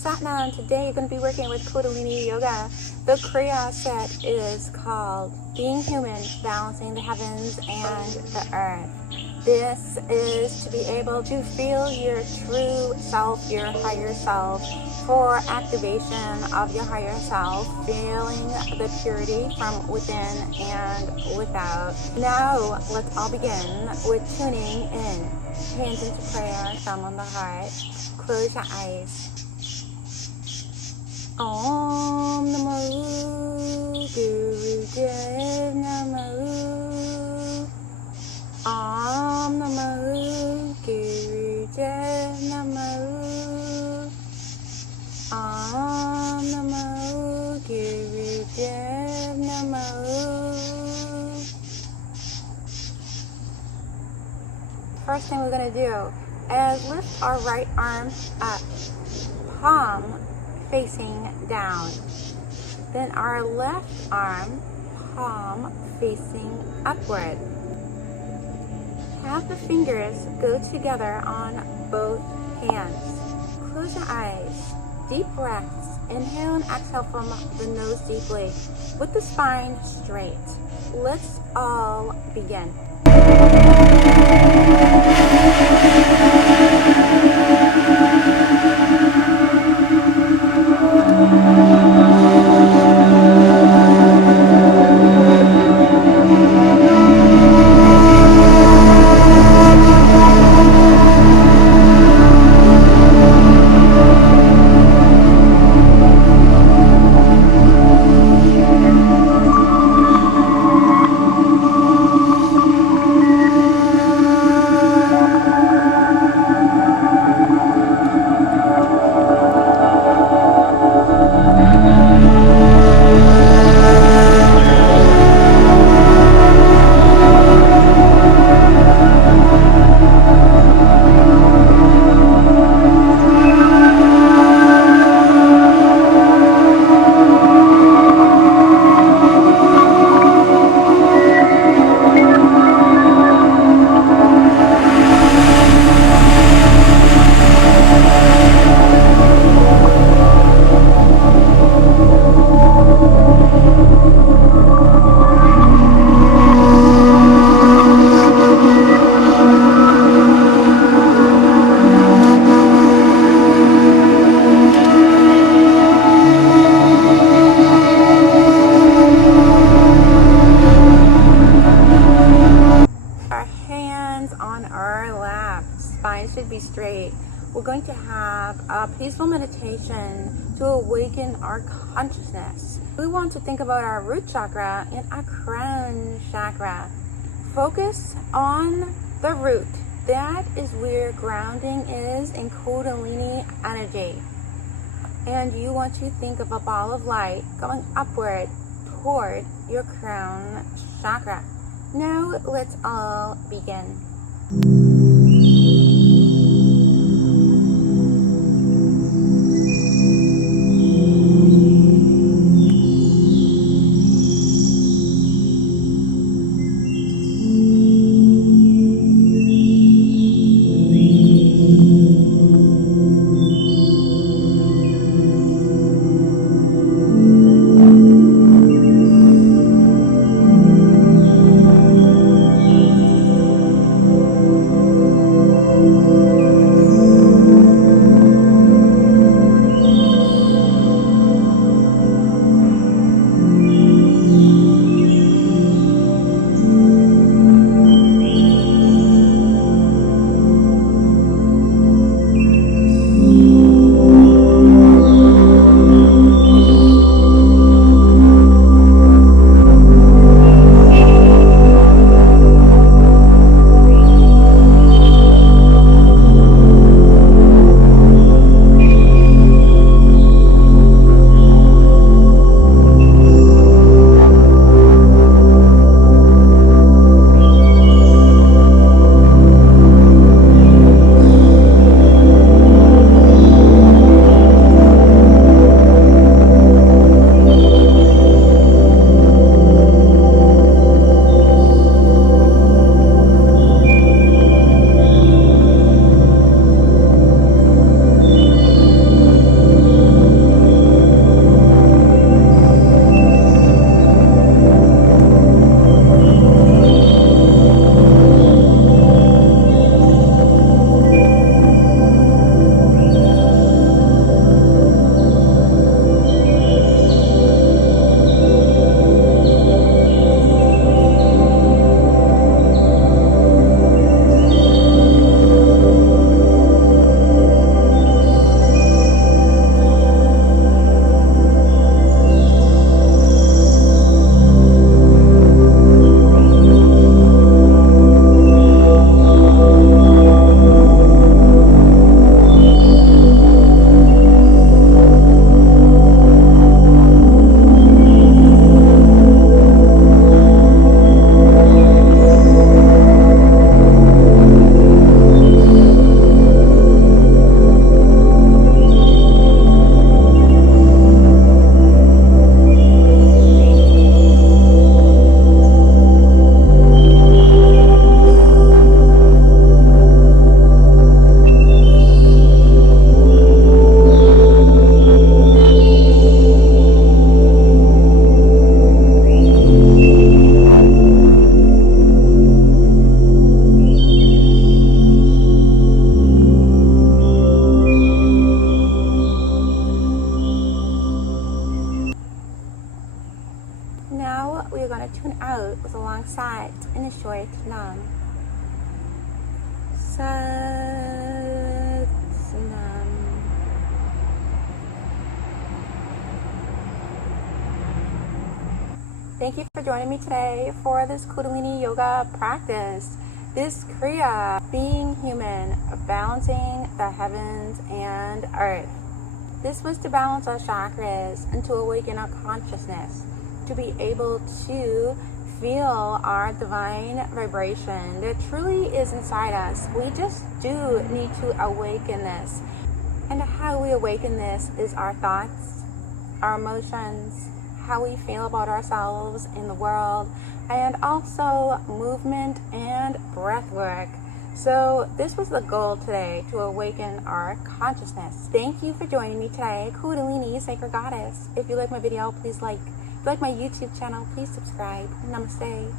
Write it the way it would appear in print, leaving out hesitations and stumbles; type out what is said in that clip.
Satna, and today you're going to be working with Kundalini Yoga. The Kriya set is called Being Human, Balancing the Heavens and the Earth. This is to be able to feel your true self, your higher self, for activation of your higher self, feeling the purity from within and without. Now, let's all begin with tuning in. Hands into prayer, thumb on the heart. Close your eyes. Om Namo Guru Dev Namo. Om Namo Guru Dev Namo. Om Namo Guru Dev Namo. First thing we're going to do is lift our right arm up, palm facing down. Then our left arm, palm facing upward. Have the fingers go together on both hands. Close your eyes. Deep breaths. Inhale and exhale from the nose deeply with the spine straight. Let's all begin. Should be straight. We're going to have a peaceful meditation to awaken our consciousness. We want to think about our root chakra and our crown chakra. Focus on the root. That is where grounding is in Kundalini energy. And you want to think of a ball of light going upward toward your crown chakra. Now let's all begin. tune out with a long sigh and a short nam. Sat Nam. Thank you for joining me today for this Kundalini Yoga practice. This Kriya, being human, balancing the heavens and earth. This was to balance our chakras and to awaken our consciousness, to be able to feel our divine vibration that truly is inside us. We just do need to awaken this. And how we awaken this is our thoughts, our emotions, how we feel about ourselves in the world, and also movement and breath work. So this was the goal today, to awaken our consciousness. Thank you for joining me today, Kundalini Sacred Goddess. If you like my video, please like. If you like my YouTube channel, please subscribe. Namaste.